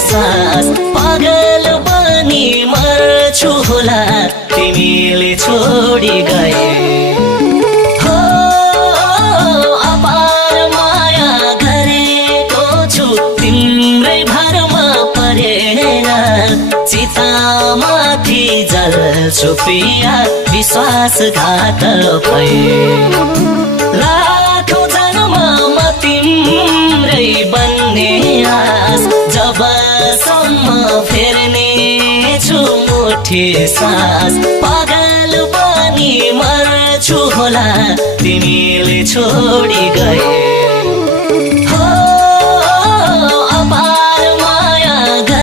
सास पागल बनी मर्छु होला तिमीले छोडी गए हो अपार माया गरेको छु तिम्रै भरमा परेर चितामाथि जल्छु प्रिया विश्वासघात भए लाखौं जन्ममा तिम्रै बन्ने आस जबसम्म फेर्ने छु मुठी सास पागल बनी मर्छु होला तिमीले छोडी गए हो